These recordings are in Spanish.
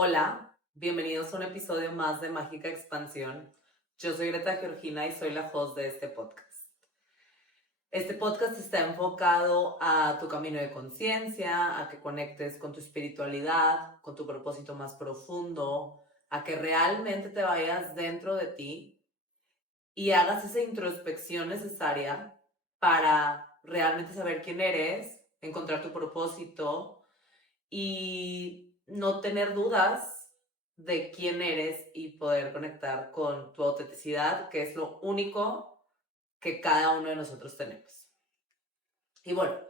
Hola, bienvenidos a un episodio más de Mágica Expansión. Yo soy Greta Georgina y soy la host de este podcast. Este podcast está enfocado a tu camino de conciencia, a que conectes con tu espiritualidad, con tu propósito más profundo, a que realmente te vayas dentro de ti y hagas esa introspección necesaria para realmente saber quién eres, encontrar tu propósito y no tener dudas de quién eres y poder conectar con tu autenticidad, que es lo único que cada uno de nosotros tenemos. Y bueno,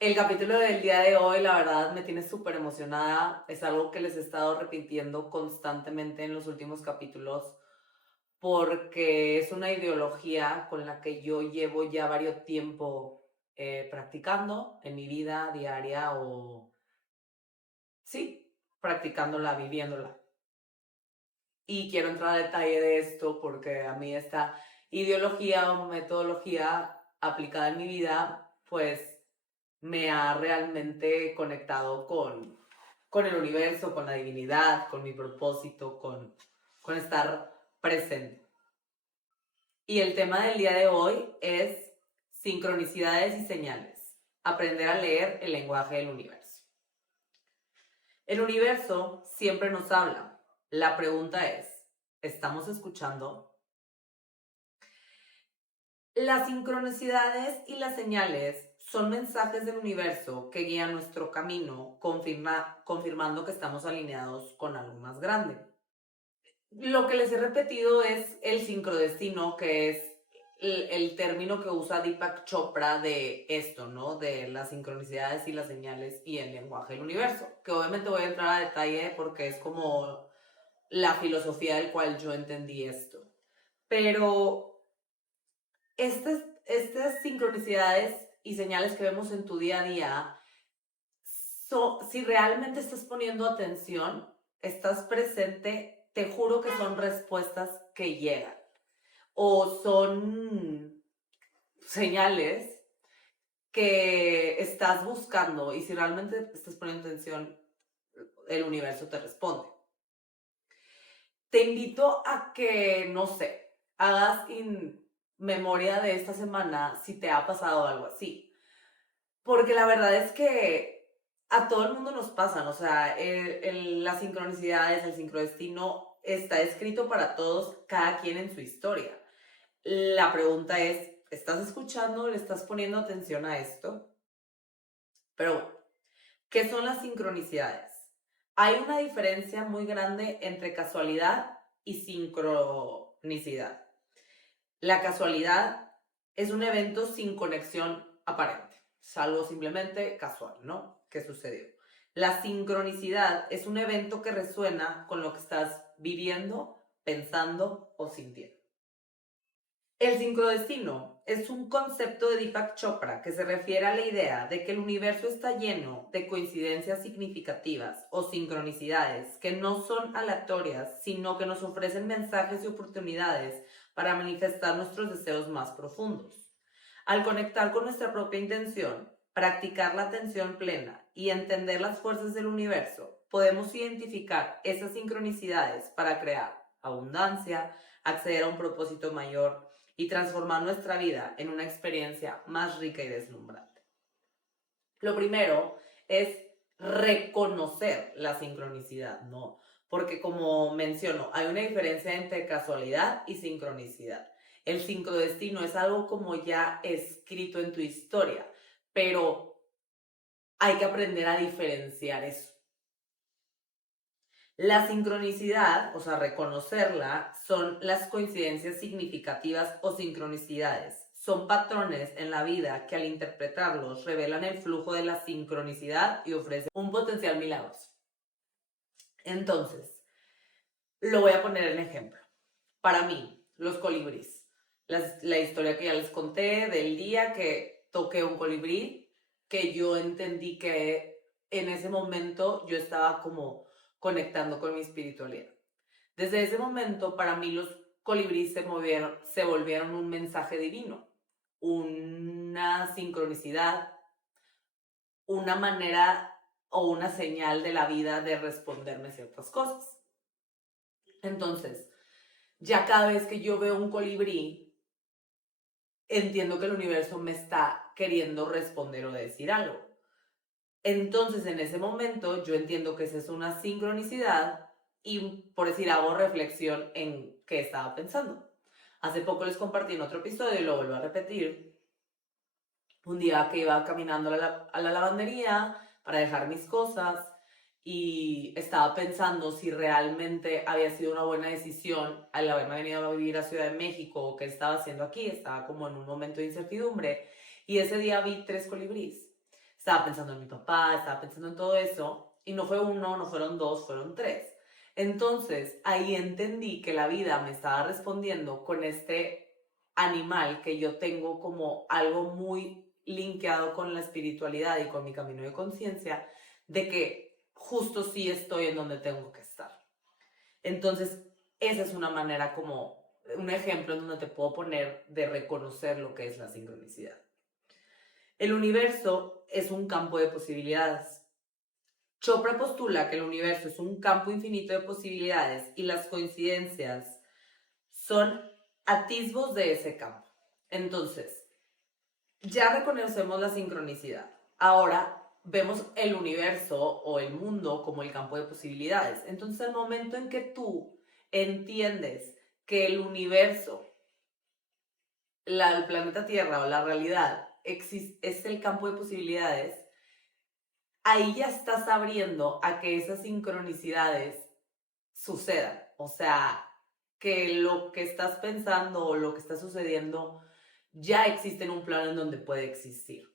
el capítulo del día de hoy, la verdad, me tiene súper emocionada. Es algo que les he estado repitiendo constantemente en los últimos capítulos porque es una ideología con la que yo llevo ya varios tiempo practicando en mi vida diaria o, sí, practicándola, viviéndola. Y quiero entrar a detalle de esto porque a mí esta ideología o metodología aplicada en mi vida, pues me ha realmente conectado con el universo, con la divinidad, con mi propósito, con estar presente. Y el tema del día de hoy es sincronicidades y señales. Aprender a leer el lenguaje del universo. El universo siempre nos habla. La pregunta es, ¿estamos escuchando? Las sincronicidades y las señales son mensajes del universo que guían nuestro camino, confirmando que estamos alineados con algo más grande. Lo que les he repetido es el sincrodestino, que es el término que usa Deepak Chopra de esto, ¿no? De las sincronicidades y las señales y el lenguaje del universo, que obviamente voy a entrar a detalle porque es como la filosofía del cual yo entendí esto. Pero estas sincronicidades y señales que vemos en tu día a día, si realmente estás poniendo atención, estás presente, te juro que son respuestas que llegan. O son señales que estás buscando y si realmente estás poniendo atención, el universo te responde. Te invito a que, no sé, hagas memoria de esta semana si te ha pasado algo así. Porque la verdad es que a todo el mundo nos pasan, o sea, las sincronicidades, el sincrodestino está escrito para todos, cada quien en su historia. La pregunta es, ¿estás escuchando? ¿Le estás poniendo atención a esto? Pero, ¿qué son las sincronicidades? Hay una diferencia muy grande entre casualidad y sincronicidad. La casualidad es un evento sin conexión aparente, es algo simplemente casual, ¿no? ¿Qué sucedió? La sincronicidad es un evento que resuena con lo que estás viviendo, pensando o sintiendo. El sincrodestino es un concepto de Deepak Chopra que se refiere a la idea de que el universo está lleno de coincidencias significativas o sincronicidades que no son aleatorias, sino que nos ofrecen mensajes y oportunidades para manifestar nuestros deseos más profundos. Al conectar con nuestra propia intención, practicar la atención plena y entender las fuerzas del universo, podemos identificar esas sincronicidades para crear abundancia, acceder a un propósito mayor y transformar nuestra vida en una experiencia más rica y deslumbrante. Lo primero es reconocer la sincronicidad, ¿no? Porque como menciono, hay una diferencia entre casualidad y sincronicidad. El sincrodestino es algo como ya escrito en tu historia, pero hay que aprender a diferenciar eso. La sincronicidad, o sea, reconocerla, son las coincidencias significativas o sincronicidades. Son patrones en la vida que al interpretarlos revelan el flujo de la sincronicidad y ofrecen un potencial milagroso. Entonces, lo voy a poner en ejemplo. Para mí, los colibríes. La historia que ya les conté del día que toqué un colibrí, que yo entendí que en ese momento yo estaba como conectando con mi espiritualidad. Desde ese momento, para mí los colibríes se volvieron un mensaje divino, una sincronicidad, una manera o una señal de la vida de responderme ciertas cosas. Entonces, ya cada vez que yo veo un colibrí, entiendo que el universo me está queriendo responder o decir algo. Entonces, en ese momento, yo entiendo que esa es una sincronicidad y, por decir, hago reflexión en qué estaba pensando. Hace poco les compartí en otro episodio y lo vuelvo a repetir. Un día que iba caminando a la lavandería para dejar mis cosas y estaba pensando si realmente había sido una buena decisión al haberme venido a vivir a Ciudad de México o qué estaba haciendo aquí. Estaba como en un momento de incertidumbre y ese día vi 3 colibríes. Estaba pensando en mi papá, estaba pensando en todo eso y no fue uno, no fueron 2, fueron 3. Entonces ahí entendí que la vida me estaba respondiendo con este animal que yo tengo como algo muy linkeado con la espiritualidad y con mi camino de conciencia, de que justo sí estoy en donde tengo que estar. Entonces, esa es una manera como, un ejemplo en donde te puedo poner de reconocer lo que es la sincronicidad. El universo es un campo de posibilidades. Chopra postula que el universo es un campo infinito de posibilidades y las coincidencias son atisbos de ese campo. Entonces, ya reconocemos la sincronicidad. Ahora vemos el universo o el mundo como el campo de posibilidades. Entonces, al momento en que tú entiendes que el universo, el planeta Tierra o la realidad es el campo de posibilidades, ahí ya estás abriendo a que esas sincronicidades sucedan. O sea, que lo que estás pensando o lo que está sucediendo ya existe en un plano en donde puede existir.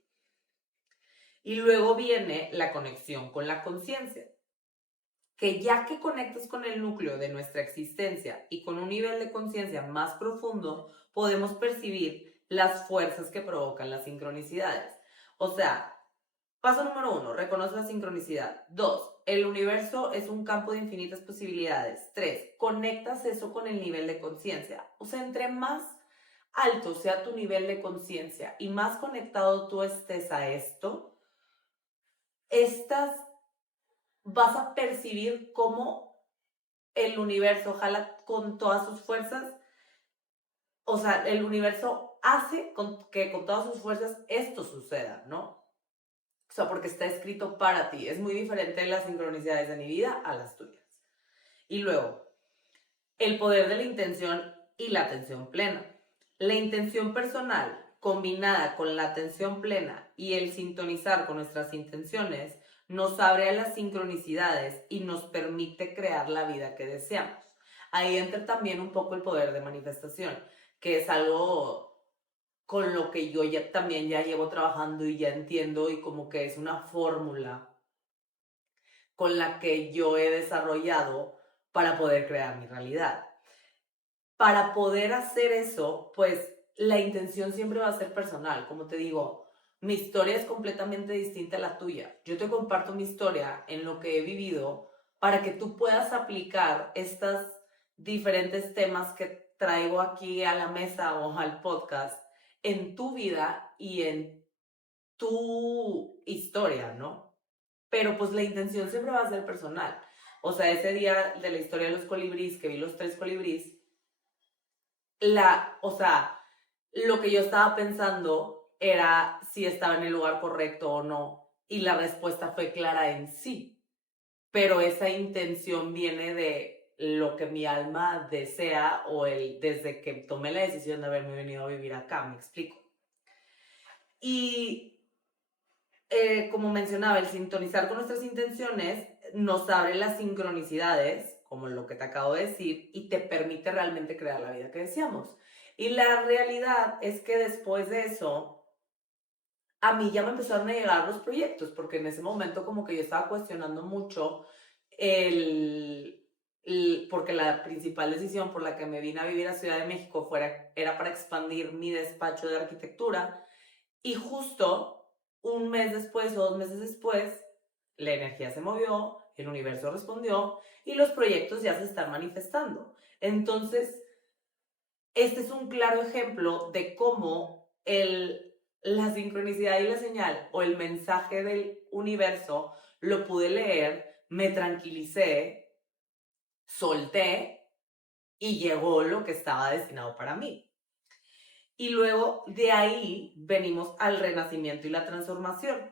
Y luego viene la conexión con la conciencia, que ya que conectas con el núcleo de nuestra existencia y con un nivel de conciencia más profundo, podemos percibir las fuerzas que provocan las sincronicidades. O sea, paso número 1, reconoce la sincronicidad. 2, el universo es un campo de infinitas posibilidades. 3, conectas eso con el nivel de conciencia. O sea, entre más alto sea tu nivel de conciencia y más conectado tú estés a esto, vas a percibir cómo el universo jala con todas sus fuerzas. O sea, el universo hace que con todas sus fuerzas esto suceda, ¿no? O sea, porque está escrito para ti. Es muy diferente las sincronicidades de mi vida a las tuyas. Y luego, el poder de la intención y la atención plena. La intención personal combinada con la atención plena y el sintonizar con nuestras intenciones nos abre a las sincronicidades y nos permite crear la vida que deseamos. Ahí entra también un poco el poder de manifestación, que es algo con lo que yo también ya llevo trabajando y ya entiendo y como que es una fórmula con la que yo he desarrollado para poder crear mi realidad. Para poder hacer eso, pues la intención siempre va a ser personal. Como te digo, mi historia es completamente distinta a la tuya. Yo te comparto mi historia en lo que he vivido para que tú puedas aplicar estos diferentes temas que traigo aquí a la mesa o al podcast en tu vida y en tu historia, ¿no? Pero pues la intención siempre va a ser personal. O sea, ese día de la historia de los colibríes, que vi los 3 colibríes, o sea, lo que yo estaba pensando era si estaba en el lugar correcto o no. Y la respuesta fue clara en sí. Pero esa intención viene de lo que mi alma desea o desde que tomé la decisión de haberme venido a vivir acá, me explico. Y como mencionaba, el sintonizar con nuestras intenciones nos abre las sincronicidades, como lo que te acabo de decir, y te permite realmente crear la vida que deseamos. Y la realidad es que después de eso, a mí ya me empezaron a llegar los proyectos, porque en ese momento como que yo estaba cuestionando mucho porque la principal decisión por la que me vine a vivir a Ciudad de México era para expandir mi despacho de arquitectura, y justo un mes después o 2 meses después, la energía se movió, el universo respondió y los proyectos ya se están manifestando. Entonces, este es un claro ejemplo de cómo la sincronicidad y la señal o el mensaje del universo lo pude leer, me tranquilicé, solté y llegó lo que estaba destinado para mí. Y luego de ahí venimos al renacimiento y la transformación.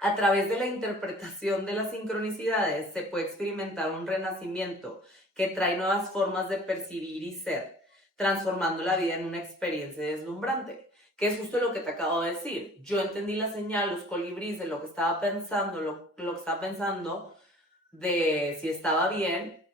A través de la interpretación de las sincronicidades se puede experimentar un renacimiento que trae nuevas formas de percibir y ser, transformando la vida en una experiencia deslumbrante, que es justo lo que te acabo de decir. Yo entendí la señal, los colibríes de lo que estaba pensando, lo que estaba pensando, de si estaba bien,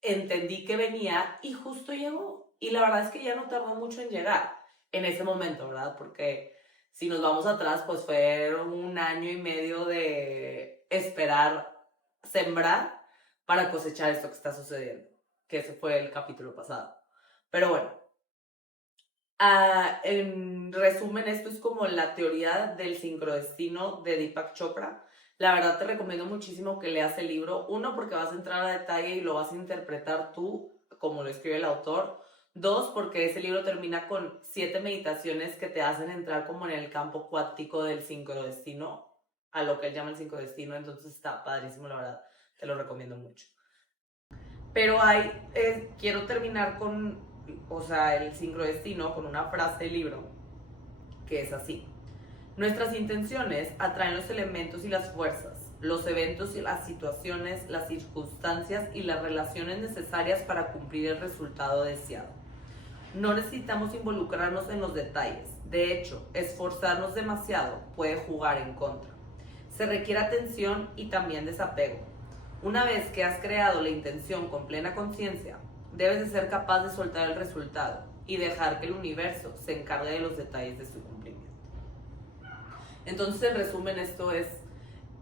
entendí que venía y justo llegó. Y la verdad es que ya no tardó mucho en llegar en ese momento, ¿verdad? Porque si nos vamos atrás, pues fue un año y medio de esperar, sembrar para cosechar esto que está sucediendo, que ese fue el capítulo pasado. Pero bueno, en resumen, esto es como la teoría del sincrodestino de Deepak Chopra. La verdad te recomiendo muchísimo que leas el libro. Uno, porque vas a entrar a detalle y lo vas a interpretar tú, como lo escribe el autor. Dos, porque ese libro termina con 7 meditaciones que te hacen entrar como en el campo cuántico del sincrodestino, a lo que él llama el sincrodestino. Entonces está padrísimo, la verdad. Te lo recomiendo mucho. Pero quiero terminar con, o sea, el sincrodestino con una frase del libro que es así. Nuestras intenciones atraen los elementos y las fuerzas, los eventos y las situaciones, las circunstancias y las relaciones necesarias para cumplir el resultado deseado. No necesitamos involucrarnos en los detalles. De hecho, esforzarnos demasiado puede jugar en contra. Se requiere atención y también desapego. Una vez que has creado la intención con plena conciencia, debes de ser capaz de soltar el resultado y dejar que el universo se encargue de los detalles de su cumplimiento. Entonces, en resumen, esto es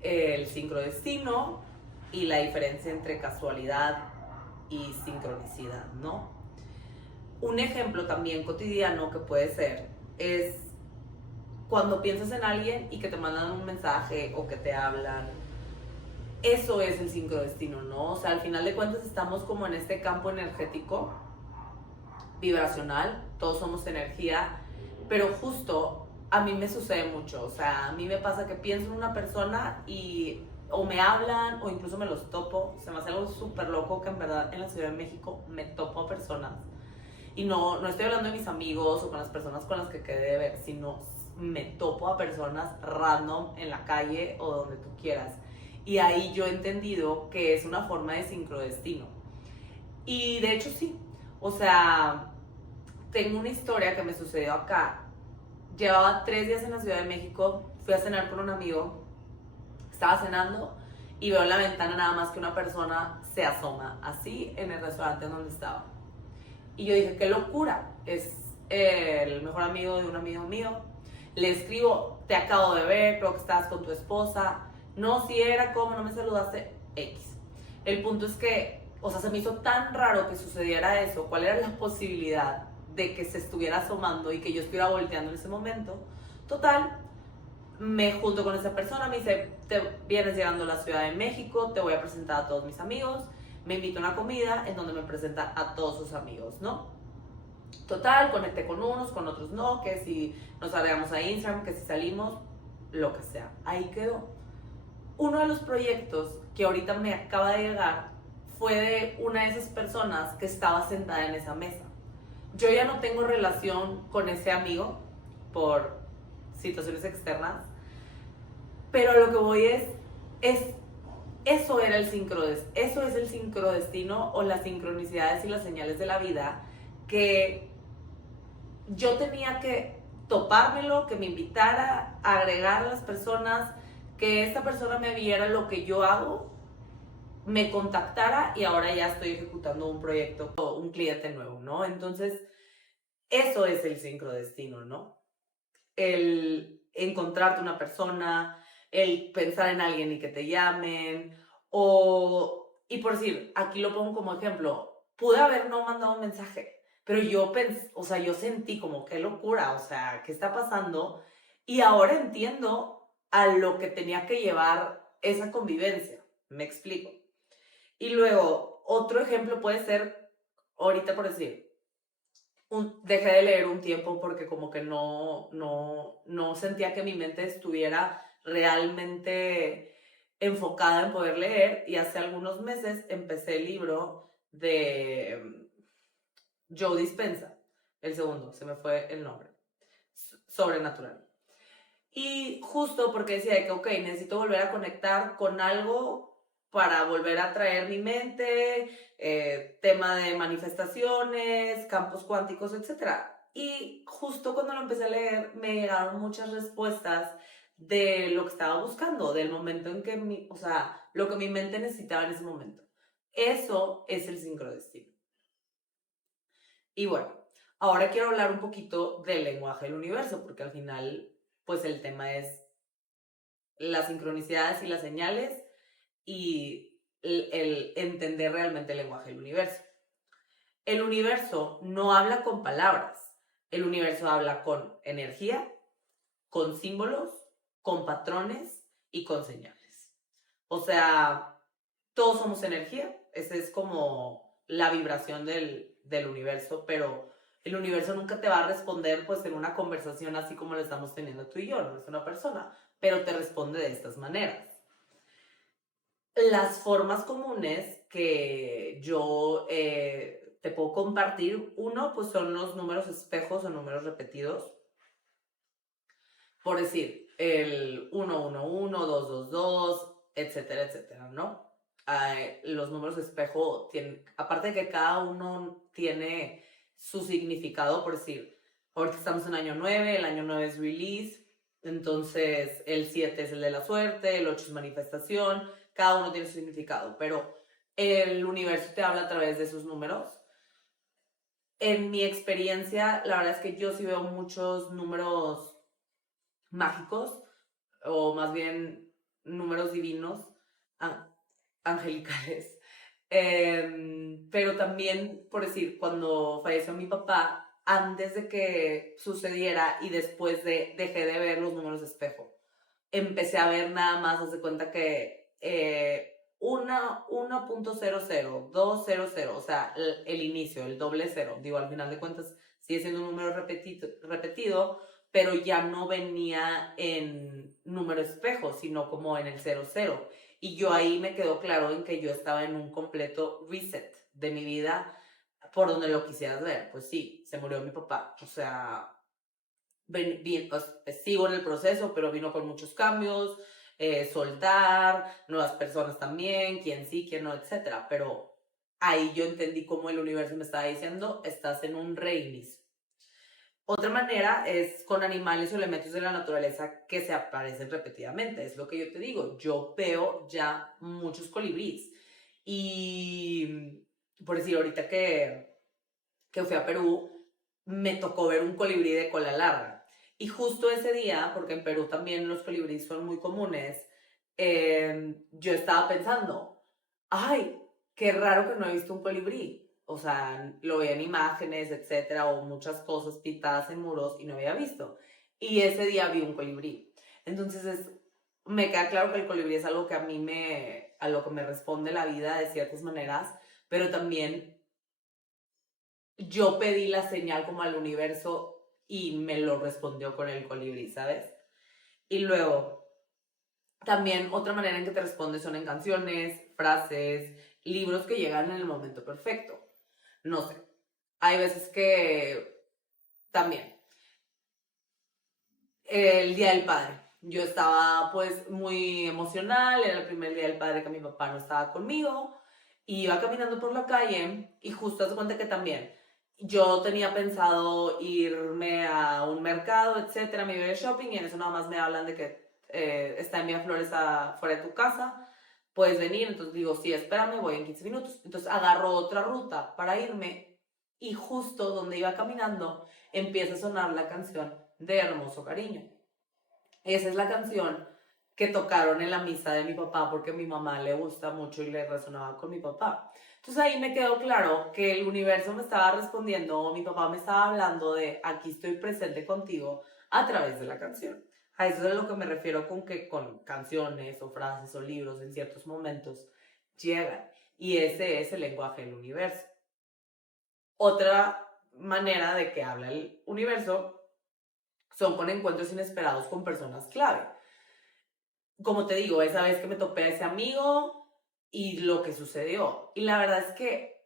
el sincrodestino y la diferencia entre casualidad y sincronicidad, ¿no? Un ejemplo también cotidiano que puede ser es cuando piensas en alguien y que te mandan un mensaje o que te hablan. Eso es el sincrodestino, ¿no? O sea, al final de cuentas estamos como en este campo energético, vibracional, todos somos energía, pero justo a mí me sucede mucho, o sea, a mí me pasa que pienso en una persona y o me hablan o incluso me los topo, se me hace algo súper loco que en verdad en la Ciudad de México me topo a personas y no estoy hablando de mis amigos o con las personas con las que quedé de ver, sino me topo a personas random en la calle o donde tú quieras. Y ahí yo he entendido que es una forma de sincrodestino. Y de hecho sí, o sea, tengo una historia que me sucedió acá. Llevaba 3 días en la Ciudad de México, fui a cenar con un amigo, estaba cenando y veo en la ventana nada más que una persona se asoma, así en el restaurante donde estaba. Y yo dije, qué locura, es el mejor amigo de un amigo mío. Le escribo, te acabo de ver, creo que estabas con tu esposa. No, si era, ¿cómo no me saludaste? X. El punto es que, o sea, se me hizo tan raro que sucediera eso. ¿Cuál era la posibilidad de que se estuviera asomando y que yo estuviera volteando en ese momento? Total, me junto con esa persona, me dice, te vienes llegando a la Ciudad de México, te voy a presentar a todos mis amigos. Me invita a una comida en donde me presenta a todos sus amigos, ¿no? Total, conecté con unos, con otros no, que si nos agregamos a Instagram, que si salimos, lo que sea. Ahí quedó. Uno de los proyectos que ahorita me acaba de llegar fue de una de esas personas que estaba sentada en esa mesa. Yo ya no tengo relación con ese amigo por situaciones externas, pero lo que voy es eso era el eso es el sincrodestino o las sincronicidades y las señales de la vida que yo tenía que topármelo, que me invitara a agregar a las personas, que esta persona me viera lo que yo hago, me contactara y ahora ya estoy ejecutando un proyecto o un cliente nuevo, ¿no? Entonces, eso es el sincrodestino, ¿no? El encontrarte una persona, el pensar en alguien y que te llamen, y por decir, aquí lo pongo como ejemplo, pude haber no mandado un mensaje, pero yo pensé, o sea, yo sentí como qué locura, o sea, ¿qué está pasando? Y ahora entiendo a lo que tenía que llevar esa convivencia, me explico. Y luego, otro ejemplo puede ser, ahorita por decir, dejé de leer un tiempo porque como que no sentía que mi mente estuviera realmente enfocada en poder leer y hace algunos meses empecé el libro de Joe Dispenza, el segundo, se me fue el nombre, Sobrenatural. Y justo porque decía que, ok, necesito volver a conectar con algo para volver a traer mi mente, tema de manifestaciones, campos cuánticos, etc. Y justo cuando lo empecé a leer, me llegaron muchas respuestas de lo que estaba buscando, del momento en que, o sea, lo que mi mente necesitaba en ese momento. Eso es el sincrodestino. Y bueno, ahora quiero hablar un poquito del lenguaje del universo, porque al final, pues el tema es las sincronicidades y las señales y el entender realmente el lenguaje del universo. El universo no habla con palabras, el universo habla con energía, con símbolos, con patrones y con señales. O sea, todos somos energía, esa es como la vibración del universo, pero el universo nunca te va a responder pues en una conversación así como lo estamos teniendo tú y yo, no es una persona, pero te responde de estas maneras. Las formas comunes que yo te puedo compartir, uno, pues son los números espejos o números repetidos. Por decir, el 111, 222, etcétera, etcétera, ¿no? Los números espejo tienen, aparte de que cada uno tiene su significado, por decir, ahorita estamos en año 9, el año 9 es release, entonces el 7 es el de la suerte, el 8 es manifestación, cada uno tiene su significado, pero el universo te habla a través de sus números. En mi experiencia, la verdad es que yo sí veo muchos números mágicos, o más bien números divinos, angelicales. Pero también, por decir, cuando falleció mi papá, antes de que sucediera y después dejé de ver los números de espejo, empecé a ver nada más, haz de cuenta que 1.00, 200, o sea, el inicio, el doble cero, digo, al final de cuentas sigue siendo un número repetido, pero ya no venía en número espejo, sino como en el 00. Y yo ahí me quedó claro en que yo estaba en un completo reset de mi vida, por donde lo quisieras ver. Pues sí, se murió mi papá, o sea, sigo en el proceso, pero vino con muchos cambios, soltar, nuevas personas también, quién sí, quién no, etc. Pero ahí yo entendí cómo el universo me estaba diciendo, estás en un reinicio. Otra manera es con animales o elementos de la naturaleza que se aparecen repetidamente. Es lo que yo te digo. Yo veo ya muchos colibríes. Y por decir, ahorita que fui a Perú, me tocó ver un colibrí de cola larga. Y justo ese día, porque en Perú también los colibríes son muy comunes, yo estaba pensando, ay, qué raro que no he visto un colibrí. O sea, lo veía en imágenes, etcétera, o muchas cosas pintadas en muros y no había visto. Y ese día vi un colibrí. Entonces, me queda claro que el colibrí es algo que a lo que me responde la vida de ciertas maneras, pero también yo pedí la señal como al universo y me lo respondió con el colibrí, ¿sabes? Y luego, también otra manera en que te responde son en canciones, frases, libros que llegan en el momento perfecto. No sé, hay veces que también, el Día del Padre. Yo estaba pues muy emocional, era el primer Día del Padre que mi papá no estaba conmigo, y iba caminando por la calle y justo se cuenta que también yo tenía pensado irme a un mercado, etcétera, me iba de shopping y en eso nada más me hablan de que está en Miraflores fuera de tu casa, puedes venir, entonces digo, sí, espérame, voy en 15 minutos. Entonces agarro otra ruta para irme y justo donde iba caminando empieza a sonar la canción de Hermoso Cariño. Esa es la canción que tocaron en la misa de mi papá porque a mi mamá le gusta mucho y le resonaba con mi papá. Entonces ahí me quedó claro que el universo me estaba respondiendo, mi papá me estaba hablando de aquí estoy presente contigo a través de la canción. A eso es a lo que me refiero con que con canciones o frases o libros en ciertos momentos llegan. Y ese es el lenguaje del universo. Otra manera de que habla el universo son con encuentros inesperados con personas clave. como te digo, esa vez que me topé a ese amigo y lo que sucedió. Y la verdad es que,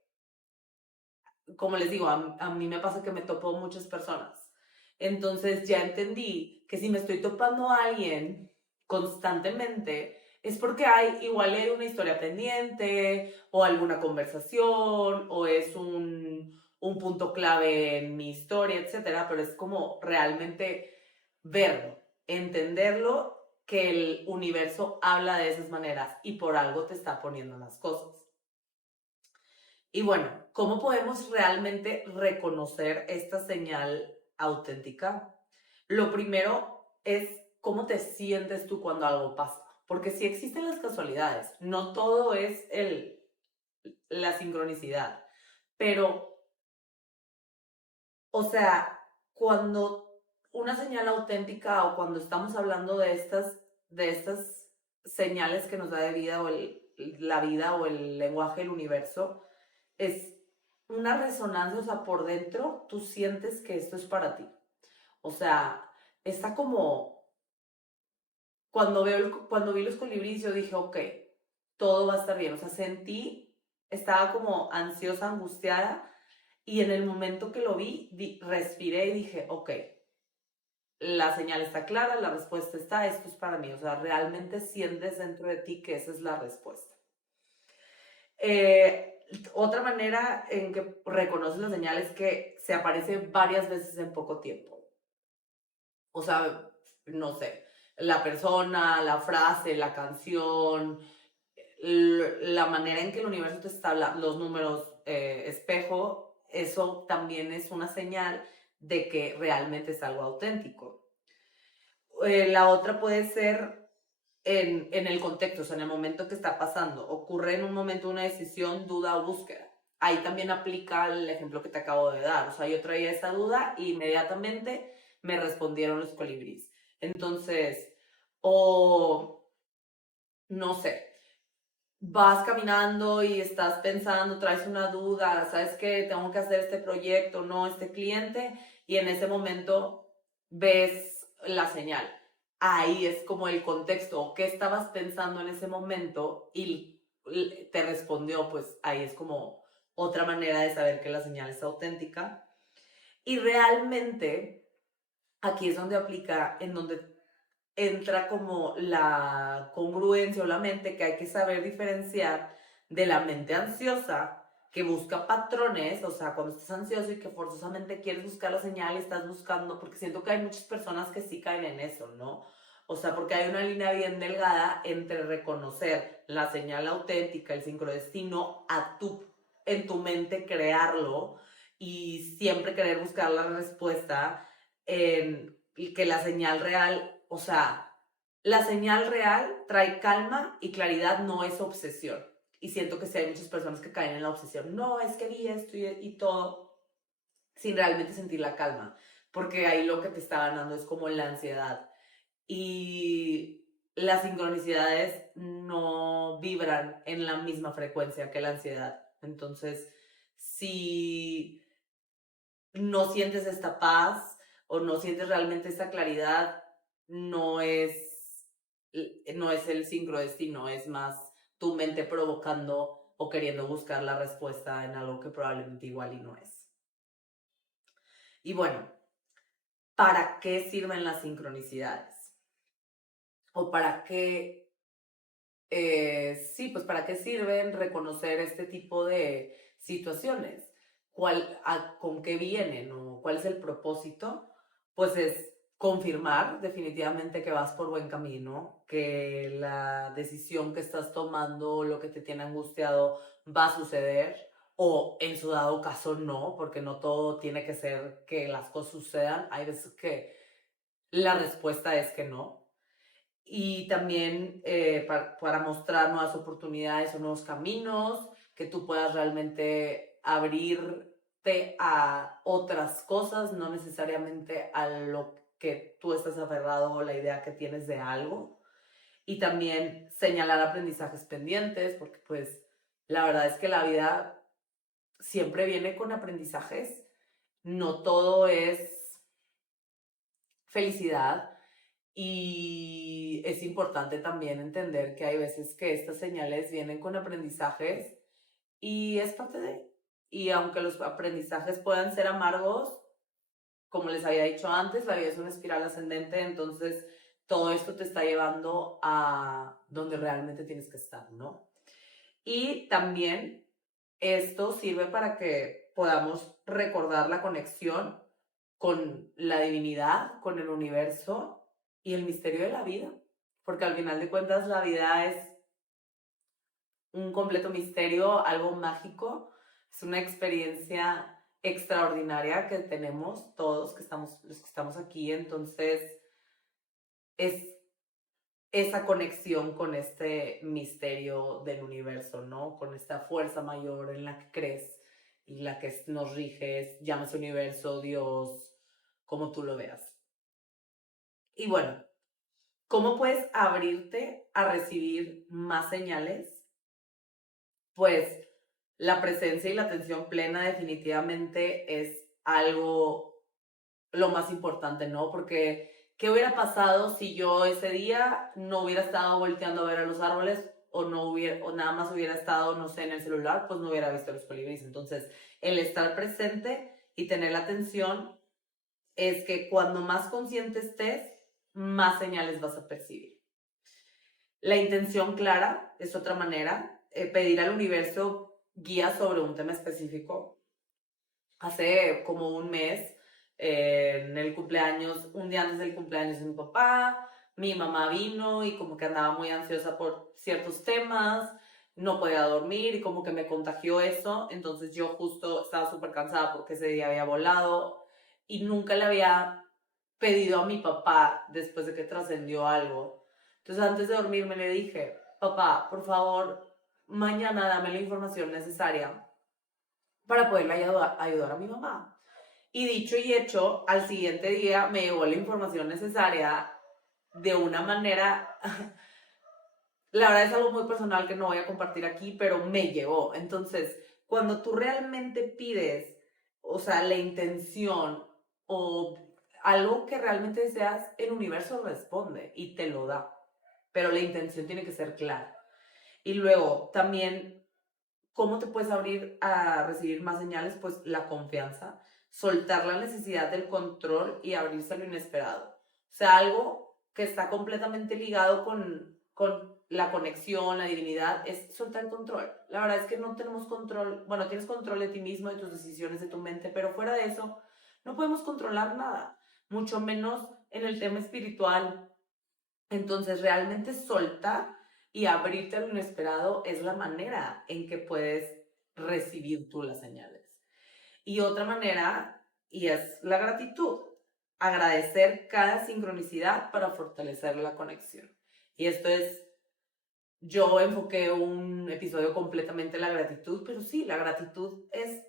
como les digo, a mí me pasa que me topo muchas personas. Entonces ya entendí que si me estoy topando a alguien constantemente, es porque hay una historia pendiente, o alguna conversación, o es un punto clave en mi historia, etcétera, pero es como realmente verlo, entenderlo, que el universo habla de esas maneras y por algo te está poniendo las cosas. Y bueno, ¿cómo podemos realmente reconocer esta señal auténtica? Lo primero es cómo te sientes tú cuando algo pasa, porque sí existen las casualidades, no todo es la sincronicidad, pero, o sea, cuando una señal auténtica o cuando estamos hablando de estas señales que nos da de vida la vida o el lenguaje del universo, es una resonancia, o sea, por dentro tú sientes que esto es para ti. O sea, está como, cuando vi los colibríes, yo dije, ok, todo va a estar bien. O sea, sentí, estaba como ansiosa, angustiada, y en el momento que lo respiré y dije, ok, la señal está clara, la respuesta está, esto es para mí. O sea, realmente sientes dentro de ti que esa es la respuesta. Otra manera en que reconoces la señal es que se aparece varias veces en poco tiempo. O sea, no sé, la persona, la frase, la canción, la manera en que el universo te está hablando, los números espejo, eso también es una señal de que realmente es algo auténtico. La otra puede ser en el contexto, o sea, en el momento que está pasando. Ocurre en un momento una decisión, duda o búsqueda. Ahí también aplica el ejemplo que te acabo de dar. O sea, yo traía esa duda e inmediatamente me respondieron los colibríes. Entonces, o no sé, vas caminando y estás pensando, traes una duda, sabes que tengo que hacer este proyecto, no este cliente, y en ese momento ves la señal. Ahí es como el contexto, o qué estabas pensando en ese momento y te respondió, pues ahí es como otra manera de saber que la señal es auténtica. Y realmente aquí es donde aplica, en donde entra como la congruencia o la mente, que hay que saber diferenciar de la mente ansiosa que busca patrones. O sea, cuando estás ansioso y que forzosamente quieres buscar la señal y estás buscando, porque siento que hay muchas personas que sí caen en eso, ¿no? O sea, porque hay una línea bien delgada entre reconocer la señal auténtica, el sincrodestino, en tu mente crearlo y siempre querer buscar la respuesta y que la señal real, o sea, la señal real trae calma y claridad, no es obsesión. Y siento que sí hay muchas personas que caen en la obsesión. No, es que vi esto y todo, sin realmente sentir la calma. Porque ahí lo que te está ganando es como la ansiedad. Y las sincronicidades no vibran en la misma frecuencia que la ansiedad. Entonces, si no sientes esta paz o no sientes realmente esta claridad, no es, no es el sincrodestino, es más tu mente provocando o queriendo buscar la respuesta en algo que probablemente igual y no es. Y bueno, ¿para qué sirven las sincronicidades? ¿O para qué, sí, pues para qué sirven reconocer este tipo de situaciones? ¿Con qué vienen o cuál es el propósito? Pues es confirmar definitivamente que vas por buen camino, que la decisión que estás tomando, lo que te tiene angustiado, va a suceder, o en su dado caso no, porque no todo tiene que ser que las cosas sucedan. Hay veces que la respuesta es que no. Y también para mostrar nuevas oportunidades o nuevos caminos, que tú puedas realmente abrirte a otras cosas, no necesariamente a lo que tú estás aferrado o la idea que tienes de algo. Y también señalar aprendizajes pendientes, porque pues la verdad es que la vida siempre viene con aprendizajes, no todo es felicidad. Y es importante también entender que hay veces que estas señales vienen con aprendizajes y es parte de. Y aunque los aprendizajes puedan ser amargos, como les había dicho antes, la vida es una espiral ascendente, entonces todo esto te está llevando a donde realmente tienes que estar, ¿no? Y también esto sirve para que podamos recordar la conexión con la divinidad, con el universo y el misterio de la vida. Porque al final de cuentas la vida es un completo misterio, algo mágico, es una experiencia extraordinaria que tenemos todos los que estamos aquí, entonces es esa conexión con este misterio del universo, ¿no? Con esta fuerza mayor en la que crees y la que nos rige, llámese universo, Dios, como tú lo veas. Y bueno, ¿cómo puedes abrirte a recibir más señales? Pues la presencia y la atención plena definitivamente es algo lo más importante, ¿no? Porque ¿qué hubiera pasado si yo ese día no hubiera estado volteando a ver a los árboles o no hubiera, o nada más hubiera estado, no sé, en el celular, pues no hubiera visto los colibríes? Entonces, el estar presente y tener la atención es que cuando más consciente estés, más señales vas a percibir. La intención clara es otra manera. Pedir al universo guía sobre un tema específico. Hace como un mes, en el cumpleaños, un día antes del cumpleaños de mi mamá vino y como que andaba muy ansiosa por ciertos temas, no podía dormir y como que me contagió eso. Entonces yo justo estaba súper cansada porque ese día había volado y nunca le había pedido a mi papá después de que trascendió algo. Entonces antes de dormirme le dije, papá, por favor, mañana dame la información necesaria para poderle ayudar a mi mamá. Y dicho y hecho, al siguiente día me llegó la información necesaria de una manera, la verdad es algo muy personal que no voy a compartir aquí, pero me llegó. Entonces, cuando tú realmente pides, o sea, la intención o algo que realmente deseas, el universo responde y te lo da. Pero la intención tiene que ser clara. Y luego, también, ¿cómo te puedes abrir a recibir más señales? Pues la confianza, soltar la necesidad del control y abrirse a lo inesperado. O sea, algo que está completamente ligado con la conexión, la divinidad, es soltar el control. La verdad es que no tenemos control, bueno, tienes control de ti mismo, de tus decisiones, de tu mente, pero fuera de eso, no podemos controlar nada, mucho menos en el tema espiritual. Entonces, realmente soltar y abrirte a lo inesperado es la manera en que puedes recibir tú las señales. Y otra manera, y es la gratitud. Agradecer cada sincronicidad para fortalecer la conexión. Y esto es, yo enfoqué un episodio completamente en la gratitud, pero sí, la gratitud es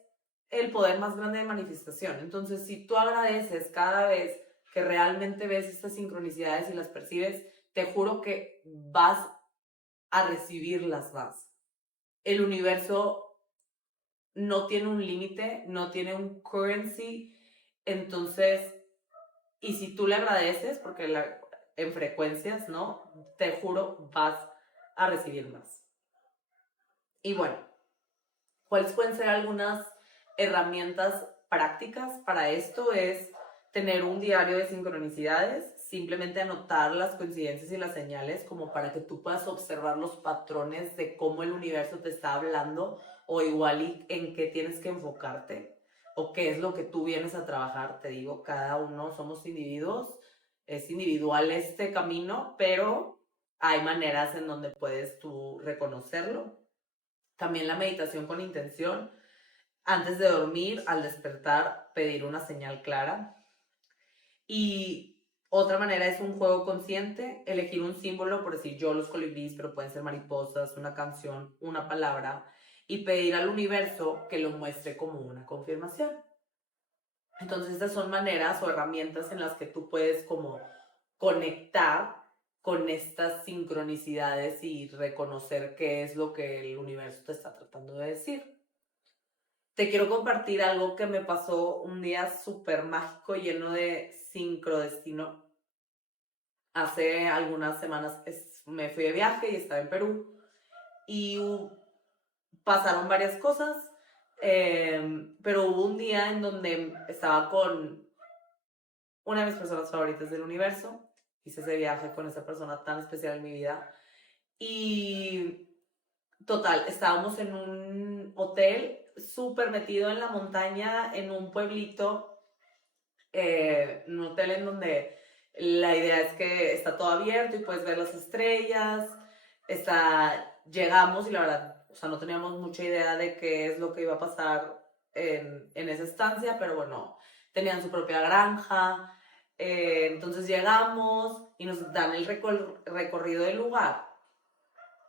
el poder más grande de manifestación. Entonces, si tú agradeces cada vez que realmente ves estas sincronicidades y las percibes, te juro que vas a recibirlas más. El universo no tiene un límite, no tiene un currency, entonces, y si tú le agradeces, porque en frecuencias, ¿no? Te juro, vas a recibir más. Y bueno, ¿cuáles pueden ser algunas herramientas prácticas para esto? Es tener un diario de sincronicidades, simplemente anotar las coincidencias y las señales como para que tú puedas observar los patrones de cómo el universo te está hablando o igual y en qué tienes que enfocarte o qué es lo que tú vienes a trabajar. Te digo, cada uno somos individuos, es individual este camino, pero hay maneras en donde puedes tú reconocerlo. También la meditación con intención. Antes de dormir, al despertar, pedir una señal clara. Y otra manera es un juego consciente, elegir un símbolo, por decir yo los colibríes, pero pueden ser mariposas, una canción, una palabra, y pedir al universo que lo muestre como una confirmación. Entonces estas son maneras o herramientas en las que tú puedes como conectar con estas sincronicidades y reconocer qué es lo que el universo te está tratando de decir. Te quiero compartir algo que me pasó un día súper mágico, lleno de sincrodestino. hace algunas semanas me fui de viaje y estaba en Perú y pasaron varias cosas, pero hubo un día en donde estaba con una de mis personas favoritas del universo. Hice ese viaje con esa persona tan especial en mi vida. Y total, estábamos en un hotel súper metido en la montaña, en un pueblito, un hotel en donde la idea es que está todo abierto y puedes ver las estrellas. Llegamos y la verdad, o sea, no teníamos mucha idea de qué es lo que iba a pasar en esa estancia, pero bueno, tenían su propia granja. Entonces llegamos y nos dan el recorrido del lugar.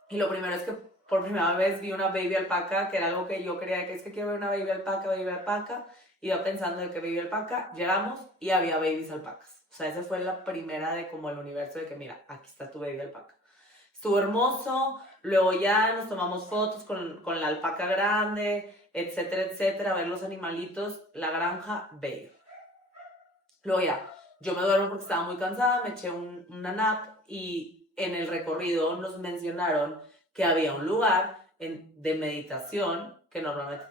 Y lo primero es que por primera vez vi una baby alpaca, que era algo que yo quería, que es que quiero ver una baby alpaca, baby alpaca. Iba pensando de que baby alpaca, llegamos y había babies alpacas. O sea, esa fue la primera de como el universo de que mira, aquí está tu baby alpaca. Estuvo hermoso, luego ya nos tomamos fotos con la alpaca grande, etcétera, etcétera, ver los animalitos, la granja, bello. Luego ya, yo me duermo porque estaba muy cansada, me eché una nap y en el recorrido nos mencionaron que había un lugar de meditación que normalmente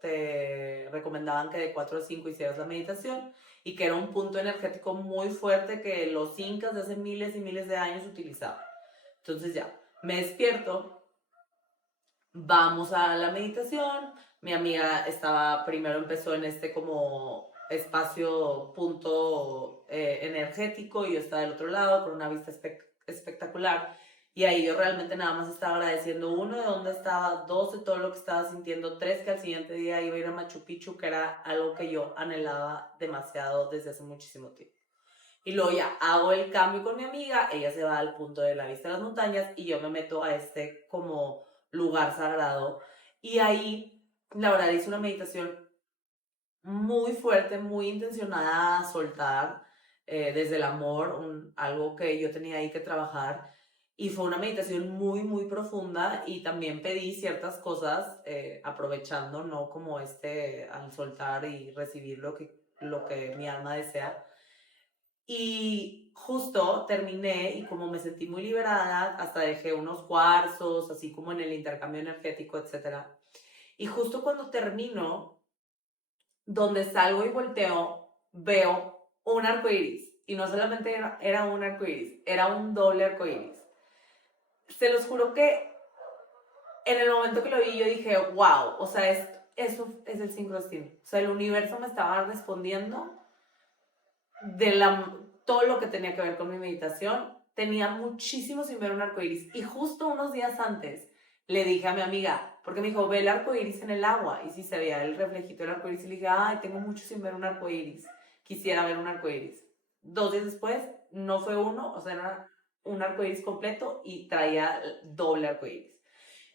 te recomendaban que de 4 a 5 hicieras la meditación y que era un punto energético muy fuerte que los incas de hace miles y miles de años utilizaban. Entonces ya, me despierto, vamos a la meditación, mi amiga empezó en este como espacio punto energético y yo estaba del otro lado con una vista espectacular y ahí yo realmente nada más estaba agradeciendo, uno, de dónde estaba, dos, de todo lo que estaba sintiendo, tres, que al siguiente día iba a ir a Machu Picchu, que era algo que yo anhelaba demasiado desde hace muchísimo tiempo. Y luego ya hago el cambio con mi amiga, ella se va al punto de la vista de las montañas y yo me meto a este como lugar sagrado. Y ahí, la verdad, hice una meditación muy fuerte, muy intencionada a soltar desde el amor, algo que yo tenía ahí que trabajar. Y fue una meditación muy, muy profunda y también pedí ciertas cosas aprovechando, ¿no? Como al soltar y recibir lo que mi alma desea. Y justo terminé y como me sentí muy liberada, hasta dejé unos cuarzos, así como en el intercambio energético, etcétera. Y justo cuando termino, donde salgo y volteo, veo un arco iris. Y no solamente era un arco iris, era un doble arco iris. Se los juro que en el momento que lo vi, yo dije, wow, o sea, eso es el sincrodestino. O sea, el universo me estaba respondiendo todo lo que tenía que ver con mi meditación. Tenía muchísimo sin ver un arco iris. Y justo unos días antes le dije a mi amiga, porque me dijo, ve el arco iris en el agua. Y sí se veía el reflejito del arco iris. Y le dije, ay, tengo mucho sin ver un arco iris. Quisiera ver un arco iris. 2 días después, no fue uno, o sea, era un arco iris completo y traía doble arco iris.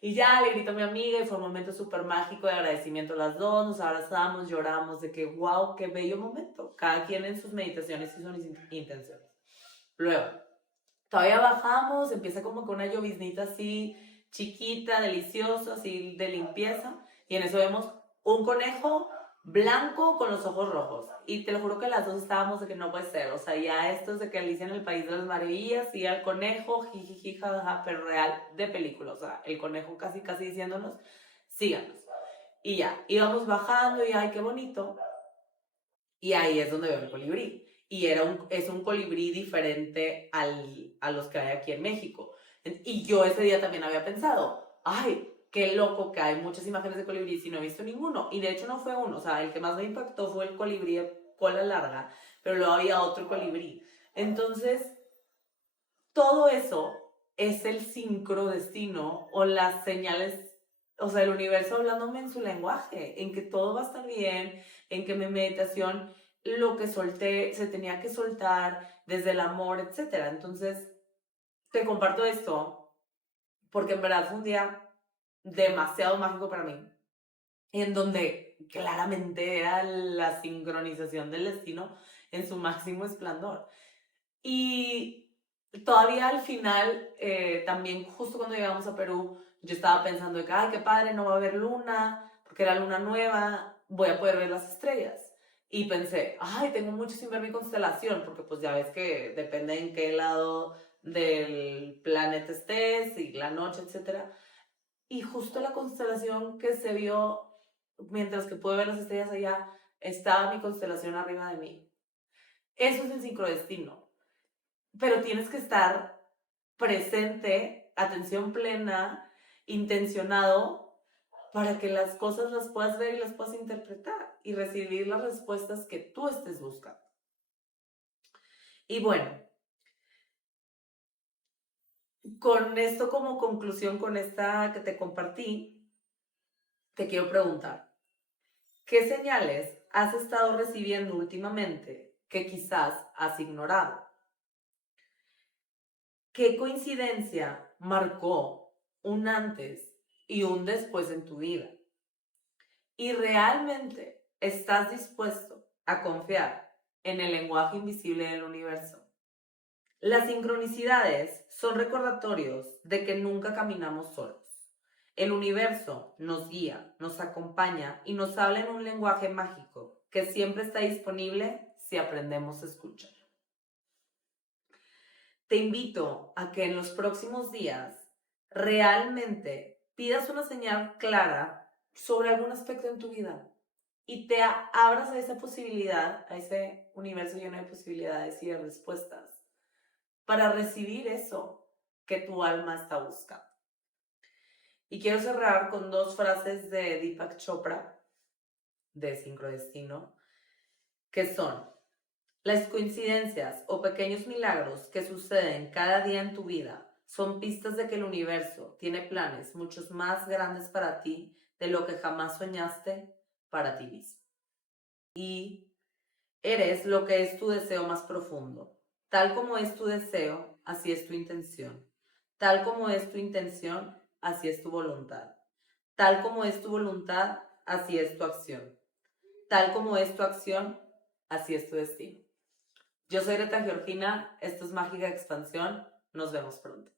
Y ya le grito a mi amiga y fue un momento súper mágico de agradecimiento las dos, nos abrazamos, lloramos, de que wow, qué bello momento. Cada quien en sus meditaciones y sus intenciones. Luego, todavía bajamos, empieza como con una lloviznita así, chiquita, deliciosa, así de limpieza. Y en eso vemos un conejo blanco con los ojos rojos. Y te lo juro que las dos estábamos de que no puede ser. O sea, ya esto es de que Alicia en el País de las Maravillas y al conejo, jijiji, jajaja, pero real de película. O sea, el conejo casi, casi diciéndonos, síganos. Y ya, íbamos bajando y ay, qué bonito. Y ahí es donde veo el colibrí. Y es un colibrí diferente a los que hay aquí en México. Y yo ese día también había pensado, ay, qué loco que hay muchas imágenes de colibrí y no he visto ninguno. Y de hecho no fue uno, o sea, el que más me impactó fue el colibrí de cola larga, pero luego había otro colibrí. Entonces, todo eso es el sincrodestino o las señales, o sea, el universo hablándome en su lenguaje, en que todo va a estar bien, en que mi meditación, lo que solté, se tenía que soltar desde el amor, etc. Entonces, te comparto esto porque en verdad fue un día demasiado mágico para mí, en donde claramente era la sincronización del destino en su máximo esplendor. Y todavía al final, también justo cuando llegamos a Perú, yo estaba pensando de que, ay, qué padre, no va a haber luna, porque era luna nueva, voy a poder ver las estrellas. Y pensé, ay, tengo mucho sin ver mi constelación, porque pues ya ves que depende en qué lado del planeta estés y la noche, etcétera. Y justo la constelación que se vio, mientras que pude ver las estrellas allá, estaba mi constelación arriba de mí. Eso es el sincrodestino. Pero tienes que estar presente, atención plena, intencionado, para que las cosas las puedas ver y las puedas interpretar y recibir las respuestas que tú estés buscando. Y bueno, con esto como conclusión, con esta que te compartí, te quiero preguntar, ¿qué señales has estado recibiendo últimamente que quizás has ignorado? ¿Qué coincidencia marcó un antes y un después en tu vida? ¿Y realmente estás dispuesto a confiar en el lenguaje invisible del universo? Las sincronicidades son recordatorios de que nunca caminamos solos. El universo nos guía, nos acompaña y nos habla en un lenguaje mágico que siempre está disponible si aprendemos a escuchar. Te invito a que en los próximos días realmente pidas una señal clara sobre algún aspecto en tu vida y te abras a esa posibilidad, a ese universo lleno de posibilidades y de respuestas para recibir eso que tu alma está buscando. Y quiero cerrar con dos frases de Deepak Chopra, de Sincrodestino, que son: las coincidencias o pequeños milagros que suceden cada día en tu vida son pistas de que el universo tiene planes muchos más grandes para ti de lo que jamás soñaste para ti mismo. Y eres lo que es tu deseo más profundo. Tal como es tu deseo, así es tu intención. Tal como es tu intención, así es tu voluntad. Tal como es tu voluntad, así es tu acción. Tal como es tu acción, así es tu destino. Yo soy Greta Georgina, esto es Mágica Expansión, nos vemos pronto.